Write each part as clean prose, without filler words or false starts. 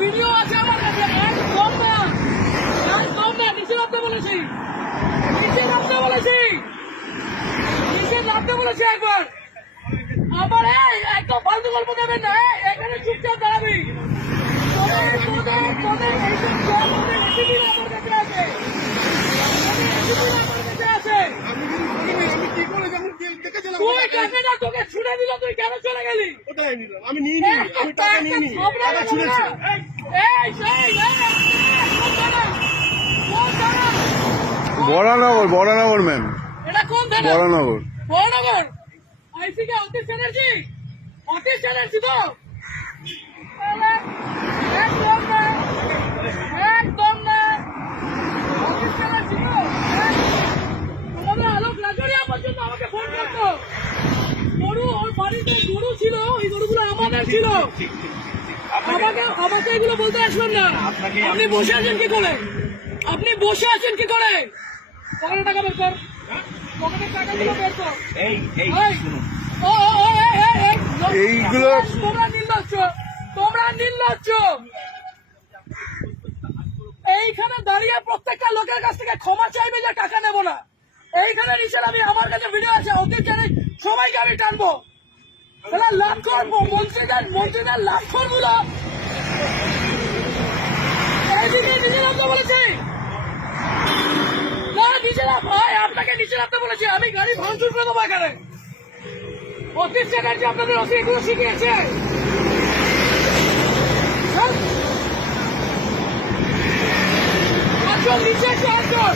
Video আছে আমার কাছে। একদম না, একদম না। নিচে নামতে বলেছি, নিচে নামতে বলেছি, নিচে নামতে বলেছি একবার। আমার একদম ফালতু গল্প দেবেন না। এখানে চুপচাপ দাঁড়াবি। তোদের এইসব রেসিপিরা আমার কাছে আছে, আমার কাছে আছে। তুই কাকে না তোকে ছুড়ে দিল, তুই কেন চলে গেলি? আমি নিইনি, আমি টাকা নিইনি, টাকা ছুঁড়েছি। বরানগর, বরানগর ম্যাম, এটা কোন থানা? বরানগর। বরানগর আইসি কে অতীশ ব্যানার্জি? অতীশ ব্যানার্জি তো? একদম না, একদম না। অতীশ ব্যানার্জি তো? আমাদের আলোক লাজরিয়া পর্যন্ত আমাকে ফোন করতো। গরু, ওর বাড়িতে গরু ছিল, ওই গরুগুলো আমাদের ছিল। আমাকে এগুলো বলতে আসবেন না। আপনি বসে আছেন কি করে? আপনি বসে আছেন কি করে? পকেটে টাকা বের কর, পকেটের টাকাগুলো বের কর। এইগুলো তোমরা নির্লজ্জ, তোমরা নির্লজ্জ। এইখানে দাঁড়িয়ে প্রত্যেকটা লোকের কাছ থেকে ক্ষমা চাইবে যে টাকা নেবো না। এইখানে নিচের আমি, আমার কাছে ভিডিও আছে, ওদের জানি সবাইকে আমি টানবো। লাভ করবো মন্ত্রীদের লাভ করবো না। এইদিকে নিচে নামতে বলেছি না, নিচে নাম ভাই, আপনাকে নিচে নামতে বলেছি। আমি গাড়ি ভাঙচুর করে দেবো এখানে। অতীশ ব্যানার্জি আপনাদের অতি এগুলো শিখিয়েছে। নিচে এসে হাত জোর,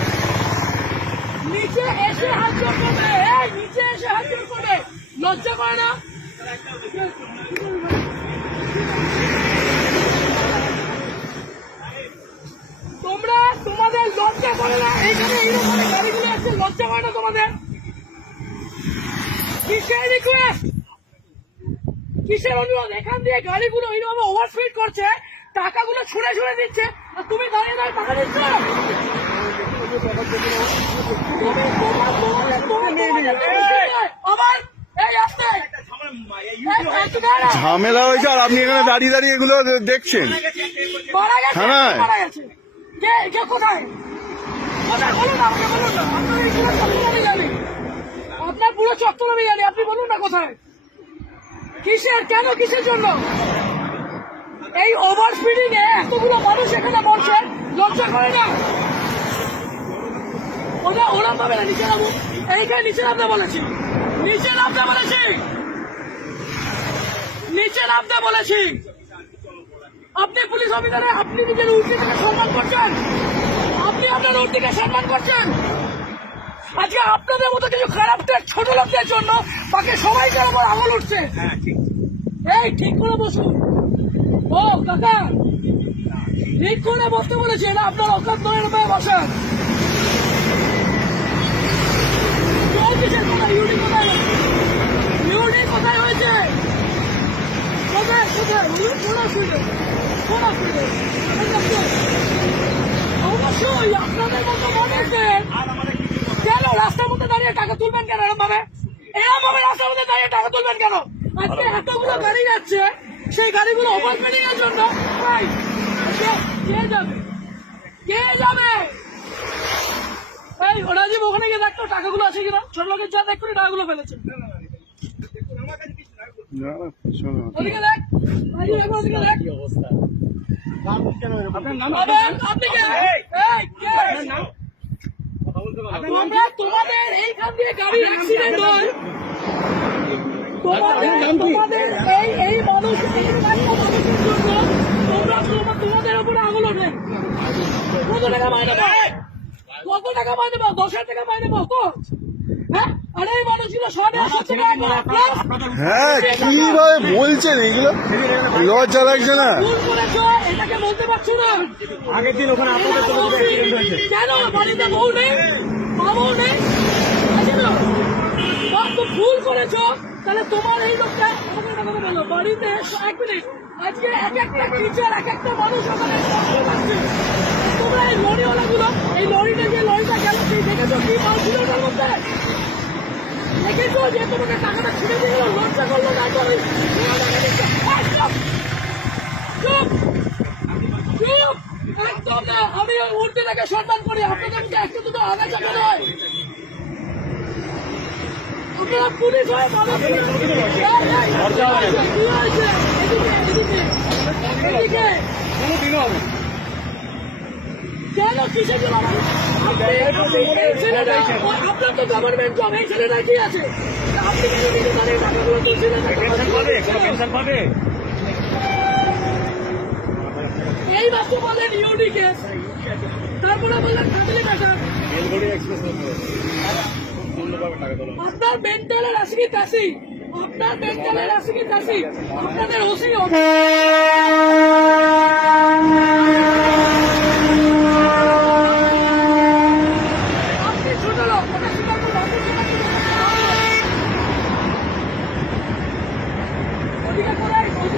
নিচে এসে হাত জোর করবে, নিচে এসে হাত জোর করবে। লজ্জা করে না? তোমরা, তোমাদের লজ্জা করে না? এইখানে এইরকম গাড়িগুলো আছে, লজ্জা করে না তোমাদের? কিসের রিকোয়েস্ট, কিসের অনুরোধ? এখান দিয়ে গাড়িগুলো এইভাবে ওভারস্পিড করছে, টাকাগুলো ছুঁড়ে ছুঁড়ে দিচ্ছে, আর তুমি দাঁড়িয়ে দাঁড়িয়ে টাকা দিচ্ছ। ঝামেলা হয়েছে আর আপনি এখানে দাঁড়িয়ে দাঁড়িয়ে এগুলো দেখছেন। থানায় কোথায়? আপনার পুরো চত্বর আমি জানি, আপনি বলুন না কোথায়, কিসের, কেন, কিসের জন্য? এই ওভার স্পিডিং এ এতগুলো মানুষ এখানে মরছে, লজ্জা করে না? ওরা পাবে না। নিচে নামো, এইখানে নিচে নামতে বলেছি, নিচে নামতে বলেছি, নিচে নামতে বলেছি। আপনি পুলিশ অফিসারে, আপনি নিজের উর্দিকে সম্মান করছেন, আপনি আপনার উর্দিকে সম্মান করছেন। আজকে আপনাদের মতো কিছু খারাপ ছোট লোকদের জন্য বাকি সবাইকে আমার আঙুল উঠছে। এই ঠিক করে বসুন। ও কাকা, ঠিক করে বসতে বলেছি, এটা আপনার অকাত নয়, রূপায় বসেন। ইউডি কোথায়, ইউডি কোথায় হয়েছে? কোথায় কোথায়? কোন অসুবিধা, কোন অসুবিধা? অবশ্যই আপনাদের মতো মানুষদের কেন রাস্তার মধ্যে দাঁড়িয়ে টাকা তুলবেন কেন? এরকম ভাবে, এরকম ভাবে রাস্তার মধ্যে দাঁড়িয়ে টাকা তুলবেন কেন? আজকে এতগুলো গাড়ি যাচ্ছে, সেই গাড়িগুলো ওভারস্পিডিং এর জন্য কে যাবে, কে যাবে? এই রাজীব, ওখানে গিয়ে দেখতো টাকাগুলো আছে কিনা, ছোট লোকের যা দেখ করে টাকাগুলো ফেলেছে। ওদিকে দেখ রাজীব, এবার ওদিকে দেখ। তোমাদের এইখান দিয়ে গাড়ি অ্যাক্সিডেন্ট হয়, তোমাদের এই মানুষ, মানুষের জন্য তোমাদের উপরে আঙুল ওঠে। কত টাকা মাইনে পাও? কত টাকা মাইনে পাও? 10,000 টাকা মাইনে পাও তো? হ্যাঁ, আরে এই মানুষগুলো 150 টাকা প্লাস। হ্যাঁ, কিভাবে বলছেন এগুলো? লজ্জা লাগছে না? এটাকে বলতে পারছো না? আগের দিন ওখানে আপনাদের কেন বাড়িতে বউ নেই, মা বউ নেই? ভুল করেছো, তাহলে তোমার এই লোকটা বলো বাড়িতে। 1 মিনিট, আজকে এক একটা টিচার, এক একটা মানুষ ওখানে কষ্ট পাচ্ছে। তোমরা এই লরিওয়ালা গুলো, এই লরিটা, যে লরিটা গেল, সেই দেখেছো কি মাল ছিল ওটার মধ্যে? দেখেছো যে তোমাকে টাকাটা ছিঁড়ে দিয়ে গেল, লজ্জা করলো না? চুপ, আমি উর্দিটাকে সম্মান করি, আপনাদের মধ্যে একটা দুটো আগাছা কেন হয়? আপনারা পুলিশ হয়ে বলেন কি হয়েছে? এদিকে কেন কিসের জন্য এই ছেলেটা, আপনার তো গভর্নমেন্ট জব, এই ছেলেটা কি আছে? আপনি কেন নিজে দাঁড়িয়ে টাকাগুলো তুলছিলেন? এই মাত্র বললেন ইউডি কেস, তারপরে বললেন ফ্যামিলি ম্যাটার। আপনার মেন্টালের আসি তাসি, আপনার মেন্টালের আসি তাসি, আপনাদের ওসি আপনি ছোট লোক, ওটা ছোট লোক, ওদিকে করে রাখুন।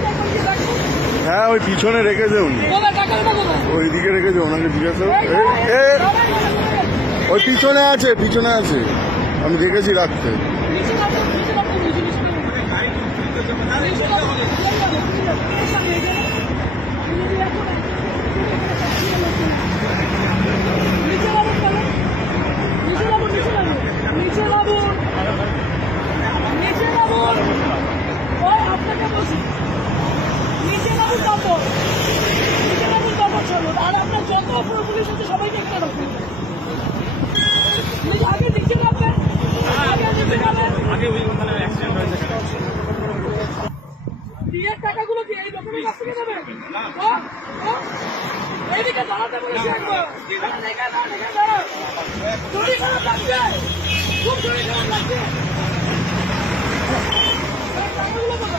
হ্যাঁ ওই পিছনে রেখেছে উনি, কোথায় টাকাটা কোথায়? ওইদিকে রেখেছে, ওনাকে জিজ্ঞাসা ওই পিছনে আছে, পিছনে আছে, আমি দেখেছি রাখতে। আর আপনার যত অপরাধ পুলিশ আছে সবাইকে একটা রাখুন। আগে দিচ্ছে না আপনার, আগে দিচ্ছে না বিয়ের টাকাগুলো কি এই লোকের কাছ থেকে দেবেন? এইদিকে দাঁড়াতে বলেছি একবার, শরীর খারাপ লাগছে, খুব শরীর খারাপ লাগছে। টাকাগুলো কোথায়?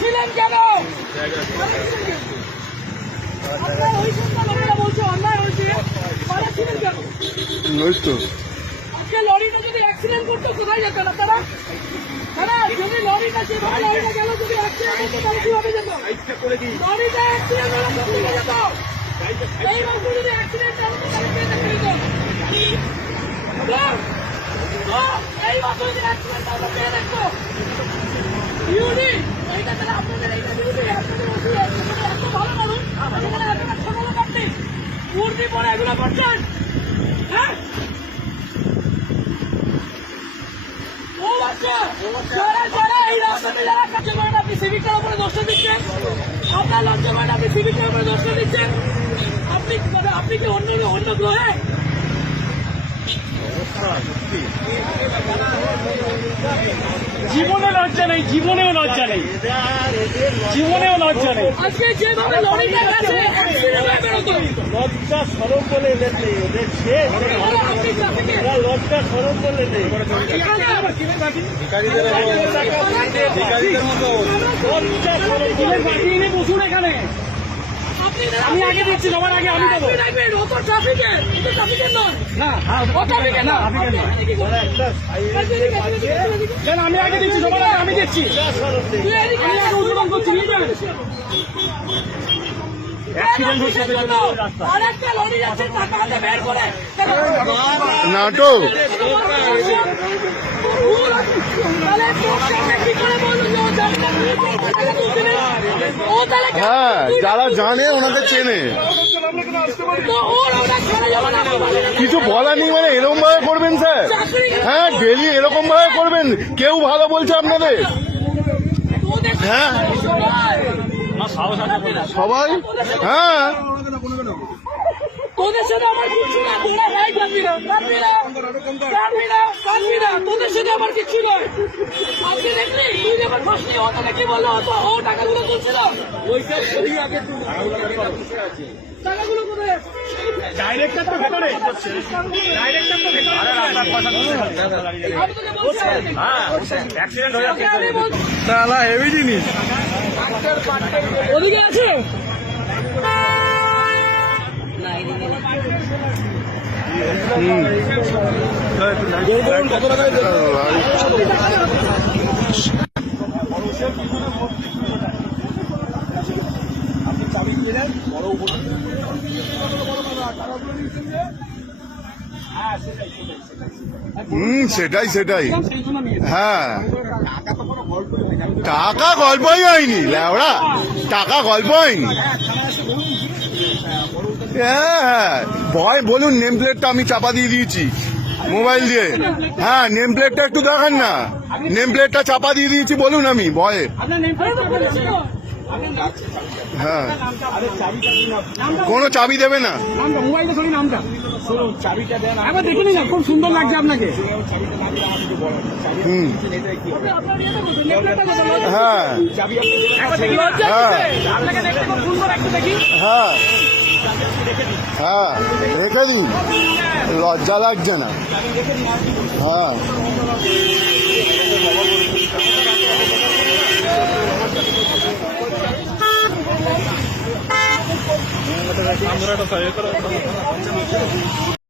ছিলেন কেন? আপনার ওই সন্ধ্যা লোকেরা বলছে অন্যায় হয়েছে, ছিলেন কেন? ওই তো আজকে লরিটা যদি অ্যাক্সিডেন্ট করতো কোথায় যেতেন আপনারা? যদি লরিটা যেভাবে লরিটা গেল, যদি অ্যাক্সিডেন্ট করতো তাহলে কিভাবে যেত? লরিটা অ্যাক্সিডেন্ট হলে কোথায় যেত? এই মাত্র যদি অ্যাক্সিডেন্ট হতো তাহলে কে দেখে নিত? এই মাত্র যদি অ্যাক্সিডেন্ট হতো কে দেখতো? ইউনি এইটা তাহলে আপনাদের এইটা ইউনি, আপনাদের ওসি এত ভালো মানুষ, আপনাদের এতটা ছোট লোক আপনি উর্দি পরে এগুলো করছেন? হ্যাঁ ও আচ্ছা, যারা যারা এই রাস্তাতে যারা কাছে করেন, আপনি সিভিকটার উপরে দোষটা দিচ্ছেন, আপনার লজ্জা করেন, আপনি সিভিকটার উপরে দোষটা দিচ্ছেন। আপনি কি অন্য গ্রহে? জীবনে লজ্জা নেই, জীবনেও লজ্জা নেই, জীবনেও লজ্জা নেই। আজকে যেভাবে লড়াইটা গেছে লজ্জা সরম বলে নেই ওদের, লজ্জা সরম বলে নেই। বসুন এখানে, আমি আগে দিচ্ছি, সবার আগে আমি দেবো। আমি আগে দিচ্ছি, সবার আগে আমি দিচ্ছি। নাটক। হ্যাঁ যারা জানে ওনাদের চেনে, কিছু বলার নেই। মানে এরকম ভাবে করবেন স্যার? হ্যাঁ ডেলি এরকম ভাবে করবেন? কেউ ভালো বলছে আপনাদের? হ্যাঁ সবাই, হ্যাঁ তোদের সাথে আমার কিছু না, তোরা ভাই কাঁদবি না, তোদের সাথে আমার কিছু নয়। আজকে দেখলি তুই যখন ফাঁসলি, ও তোকে কি বললো? ও টাকাগুলো তুলছিল, টাকাগুলো কোথায়? ডাইরেক্টর তো ভেতরে, ডাইরেক্টর তো ভেতরে। আমি তোকে বলছি, অ্যাক্সিডেন্ট হয়ে যাচ্ছে। আমি বলছি তাহলে হেভি জিনিস। ওদিকে আছে কত টাকায় আপনি চাবি দিলেন, বড় সেটাই সেটাই সেই জন্য নিয়েছে। হ্যাঁ টাকা গল্পই হয়নি ল্যাওড়া, টাকা গল্প হয়নি। হ্যাঁ হ্যাঁ ভয় বলুন, নেম প্লেটটা আমি চাপা দিয়ে দিয়েছি মোবাইল দিয়ে। হ্যাঁ নেম প্লেটটা একটু দেখান না, নেম প্লেটটা চাপা দিয়ে দিয়েছি বলুন আমি ভয়ে। আপনার নেম হ্যাঁ কোনো চাবি দেবে না। নামটা মোবাইলটা সরি নামটা একবার দেখে নিন না, খুব সুন্দর লাগছে আপনাকে। হুম হ্যাঁ লজ্জা হ্যাঁ। কিসের? আপনাকে দেখতে খুব সুন্দর একটু দেখি। হ্যাঁ হ্যাঁ রেখে দিন, লজ্জা লাগছে না। হ্যাঁ